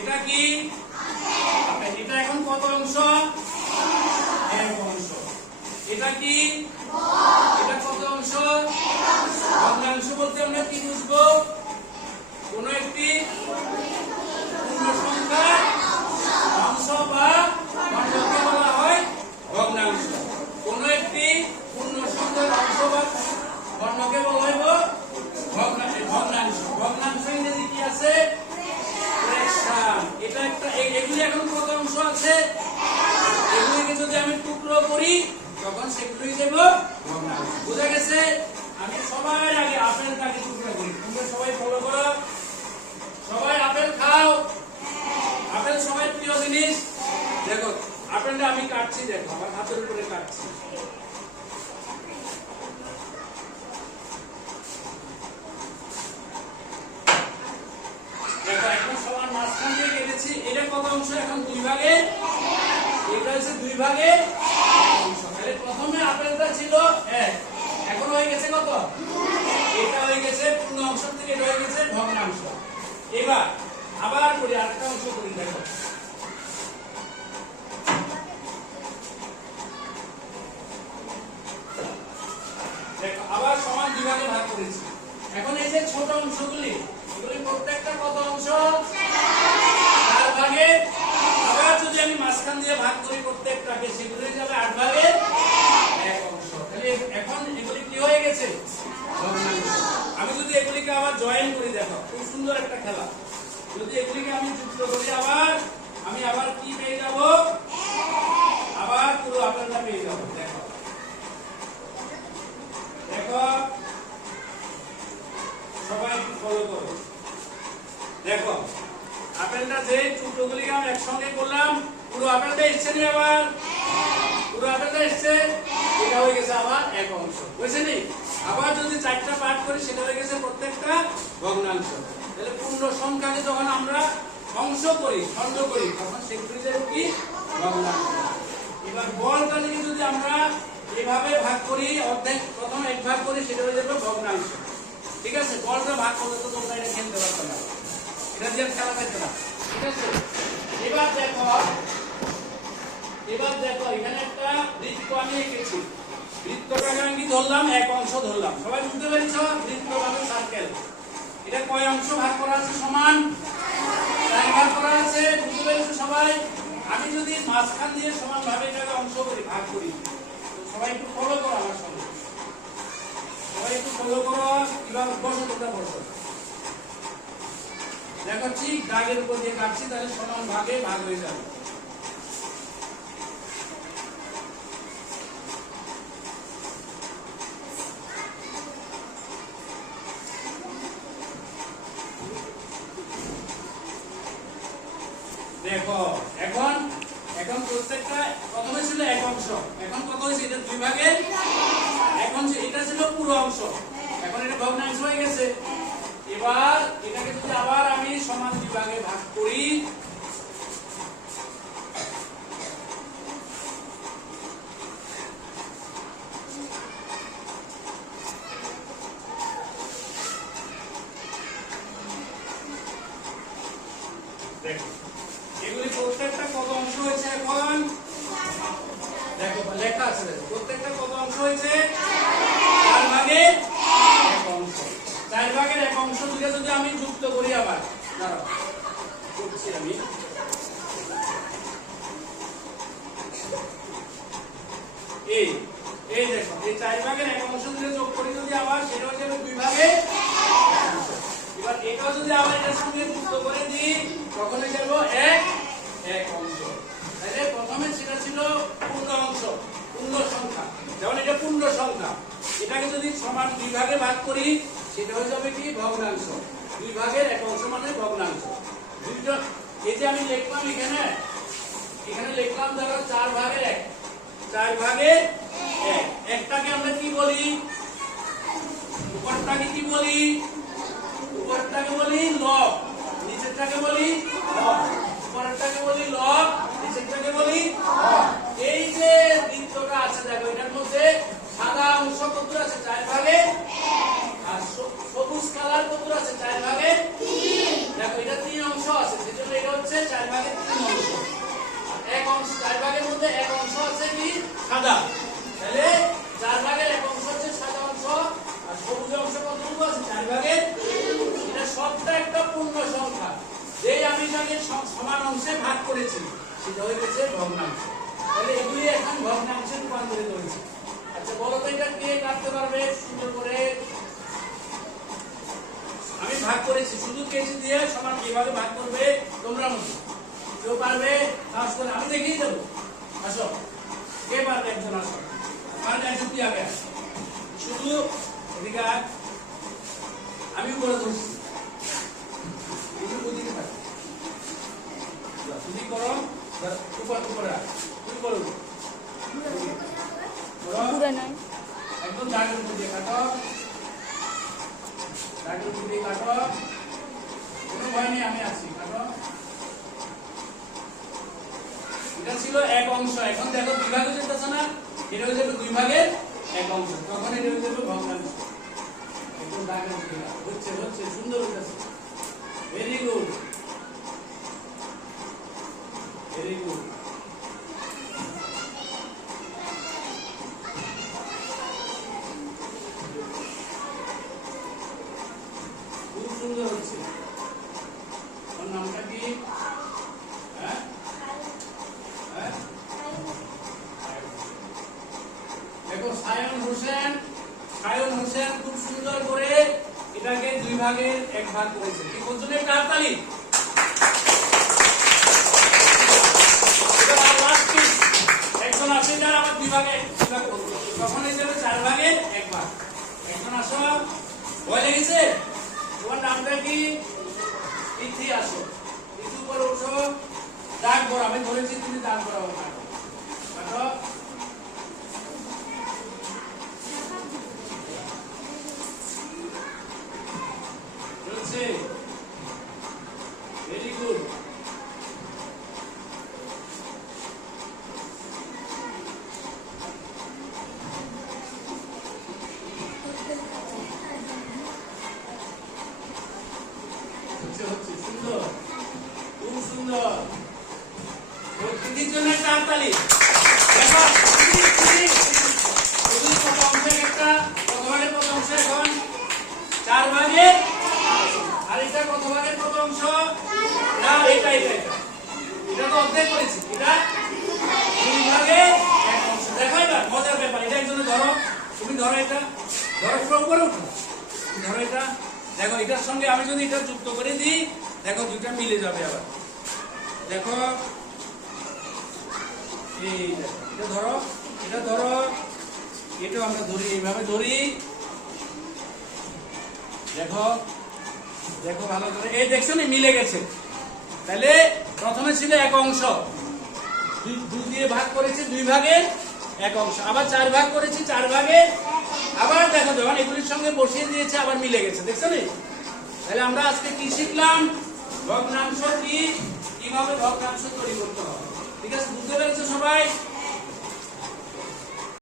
এটা কি আপেল। এটা এখন কত অংশ? এক অংশ। এটা কি এটা কত অংশ? ভগ্নাংশ বলতে আমরা কি বুঝবো? কোন একটি পূর্ণ সংখ্যার অংশ বা খণ্ডকে বলা হয় ভগ্নাংশ। কোন একটি পূর্ণ সংখ্যার অংশ বা খণ্ডকে বলা হয় ভগ্নাংশ। ভগ্নাংশ ইংরেজি কি আছে? ফ্র্যাকশন। এটা একটা এগুলি এখন কত অংশ আছে? এগুলিকে যদি আমি টুকরো করি তখন সেগুলোই দেব ভগ্নাংশ। বুঝা গেছে? আমি সবার আগে আপেলটাকে টুকরো করি। তোমরা সবাই ফলো করো। সবাই আপেল খাও। আপেল সবাই প্রিয় জিনিস। দেখো আপেলটা আমি কাটছি, দেখো আমার হাতের উপরে কাটছি। দেখো এখন সমান মাঝখান দিয়ে কেটেছি। এটা কত অংশ? এখন দুই ভাগে। এটা হচ্ছে দুই ভাগে অংশ। তাহলে প্রথমে আপেলটা ছিল এক, এখন হয়ে গেছে কত? এটা হয়ে গেছে পূর্ণ অংশ থেকে এটা হয়ে গেছে ভগ্নাংশ। এবার আবার করি, আরেকটা অংশ করি। দেখো দেখো আবার সমান দুই ভাগে ভাগ করেছি। এখন এই যে ছোট অংশগুলি, এগুলি প্রত্যেকটা কত অংশ? 4 ভাগে। আবার যদি আমি মাঝখান দিয়ে ভাগ করি প্রত্যেকটাকে, সেগুলি যাবে 8 ভাগে 1 অংশ। তাহলে এখন এগুলি কি হয়ে গেছে? ভগ্নাংশ। আমি যদি এগুলিকে আবার জয়েন করি, দেখো খুব সুন্দর একটা খেলা। যদি এগুলিকে আমি যুক্ত করি আমি আবার কি পেয়ে যাব? আবার পুরো আপেলটা পেয়ে যাব। দেখো দেখো সবাই একটু ফলো করো। দেখো আপেলটা যে টুকরোগুলিকে আমি একসঙ্গে করলাম, পুরো আপেলটা এসছে নি? আবার পুরো আপেলটা এসছে। এটা হয়ে গেছে আবার 1 অংশ। বুঝছেন? আবার যদি 4টা পার্ট করি সেটা হয়ে গেছে প্রত্যেকটা ভগ্নাংশ। তাহলে পূর্ণ সংখ্যাকে যখন আমরা অংশ করি, খণ্ড করি, তখন সেগুলি যাবে কি? ভগ্নাংশ। এবার বলটাকে যদি আমরা এভাবে ভাগ করি, অর্ধেক প্রথমে 1 ভাগ করি, সেটা হয়ে যাবে ভগ্নাংশ। ঠিক আছে? বলটা ভাগ করলে তো তোমরা এটা খেলতে পারতো না, এটা দিয়ে খেলা পেতো না। ঠিক আছে? এবার দেখো এখানে একটা বৃত্ত আমি এঁকেছি। বৃত্তটাকে আমি কি ধরলাম? 1 অংশ ধরলাম। সবাই বুঝতে পেরেছ? বৃত্ত মানে সার্কেল। এটা কয় অংশ ভাগ করা আছে? সমান 4 ভাগ করা আছে। বুঝতে পেরেছো সবাই? আমি যদি মাঝখান দিয়ে সমান ভাবে এটাকে অংশ করি, ভাগ করি, তো সবাই একটু ফলো করো আমার সঙ্গে। সবাই একটু ফলো করো। কিভাবে বসো, তোমরা বসো। দেখো ঠিক দাগের উপর দিয়ে কাটছি, তাহলে সমান ভাগে ভাগ হয়ে যাবে। দেখো এখন প্রত্যেকটা প্রথমে ছিল 1 অংশ, এখন কত হয়েছে? এটা 2 ভাগে। এখন এটা ছিল পুরো অংশ, এখন এটা ভগ্নাংশ হয়ে গেছে। এবার এটাকে যদি আবার আমি সমান 2 ভাগে ভাগ করি, দেখো এগুলি প্রত্যেকটা কত অংশ হয়েছে? এখন দেখো লেখা আছে, প্রত্যেকটা কত অংশ হয়েছে? 4 ভাগে 1 অংশ। 4 ভাগের 1 অংশ থেকে যদি আমি যুক্ত করি, আবার দাঁড়াও করছি আমি। এই দেখো এই 4 ভাগের 1 অংশ দিয়ে যোগ করি যদি, আবার সেটা হয়ে যাবে 2 ভাগে 1 অংশ। এবার এটাও যদি আবার এটার সঙ্গে যুক্ত করে দিই, তখন হয়ে যাবে 1 অংশ। তাহলে প্রথমে সেটা ছিল পূর্ণ অংশ, পূর্ণ সংখ্যা। যেমন এটা পূর্ণ সংখ্যা, এটাকে যদি সমান 2 ভাগে ভাগ করি, সেটা হয়ে যাবে কি? ভগ্নাংশ। 2 ভাগের 1 অংশ মানে ভগ্নাংশ। এই যে আমি লিখলাম এখানে লিখলাম ধরো 4 ভাগের 1, 4 ভাগের 1। একটাকে আমরা কি বলি? উপরটাকে কি বলি? উপরটাকে বলি লব, নিচেরটাকে বলি হর। উপরেরটাকে বলি লব, নিচেরটাকে বলি হর। এই যে বৃত্তটা আছে, দেখো এটার মধ্যে সাদা অংশ কত আছে? 4 ভাগে। আর সবুজ কালার কত আছে? 4 ভাগে। দেখো এটা 3 অংশ আছে, সেজন্য এটা হচ্ছে 4 ভাগের 3 অংশ। এক অংশ 4 ভাগের মধ্যে এক অংশ আছে কি সাদা, তাহলে 4 ভাগের এক অংশ হচ্ছে সাদা অংশ, আর সবুজ অংশ কতটুকু আছে 4 ভাগের। এটা সবটা একটা পূর্ণ সংখ্যা, যেই আমি এটাকে সমান অংশে ভাগ করেছি সেটা হয়ে গেছে ভগ্নাংশ। তাহলে এগুলি এখন ভগ্নাংশে রূপান্তরিত হয়েছে। আচ্ছা বলো তো এটা কে কাটতে পারবে সুন্দর করে? আমি ভাগ করেছি শুধু কেজি দিয়ে সমান কিভাবে ভাগ করবে তোমরা মতো কেউ পারবে? সাহস করে আমি দেখিয়ে দেবো। আসো কে পারবে? একজন আসো, পারবে একজন কি আগে শুধু এদিকে আমি বলে ধরছি বুঝতে পারি তুমি করো উপর উপরে তুমি করো একদম দাগের উপর দিয়ে কাটো, দাগের উপর দিয়ে কাটো, কোনো ভয় নেই আমি আছি, কাটো। এটা ছিল এক অংশ, এখন দেখো দুই ভাগে যেতেছে না, এটা হয়ে যাবে 2 ভাগের 1 অংশ, তখন এটা হয়ে যাবে ভগ্নাংশ। একদম দাগের উপর দিয়ে হচ্ছে হচ্ছে সুন্দর হচ্ছে, ভেরি গুড ভেরি গুড। খুব সুন্দর হচ্ছে। ওর নামটা কি? হ্যাঁ হ্যাঁ দেখো সায়ন হোসেন, সায়ন হোসেন খুব সুন্দর করে এটাকে 2 ভাগের 1 ভাগ করেছে। কি বলছেন? একটা হাততালি। একজন আসে যার আবার 2 ভাগে 2 ভাগ করবে, তখন এই যাবে 4 ভাগের 1 ভাগ। একজন আসো, ভয় লেগেছে? তোমার নামটা কি? তিথি। আসো তিথি, উপরে উঠো, দাগ বড় আমি ধরেছি, তুমি দাগ বড় কাটো কাটো। চলছে, ভেরি গুড। হচ্ছে সুন্দর, খুব সুন্দর। তিথির জন্য একটা হাততালি। দেখো কত অংশে একটা, কত ভাগের কত অংশ এখন 4 ভাগের, আর এটা কত ভাগের কত অংশ না এটা এটা এটা এটা তো অর্ধেক করেছি, এটা 2 ভাগের 1 অংশ। দেখো এবার মজার ব্যাপার, এটা একজনে ধরো, তুমি ধরো, এটা ধরো, উপরে উঠো, ধরো এটা। দেখো এটার সঙ্গে আমি যদি এটা যুক্ত করে দিই, দেখো দুইটা মিলে যাবে। আবার দেখো এই এটা ধরো, এটা ধরো, এটাও আমরা ধরি, এইভাবে ধরি। দেখো দেখো ভালো করে, এই দেখছো না মিলে গেছে। তাহলে প্রথমে ছিল 1 অংশ, 2 দিয়ে ভাগ করেছি 2 ভাগের 1 অংশ, আবার 4 ভাগ করেছি 4 ভাগের, আবার দেখো যখন এগুলির সঙ্গে বসিয়ে দিয়েছে আবার মিলে গেছে, দেখছো না? তাহলে আমরা আজকে কি শিখলাম? ভগ্নাংশ কি, কিভাবে ভগ্নাংশ তৈরি করতে হবে। ঠিক আছে, বুঝতে পেরেছো সবাই?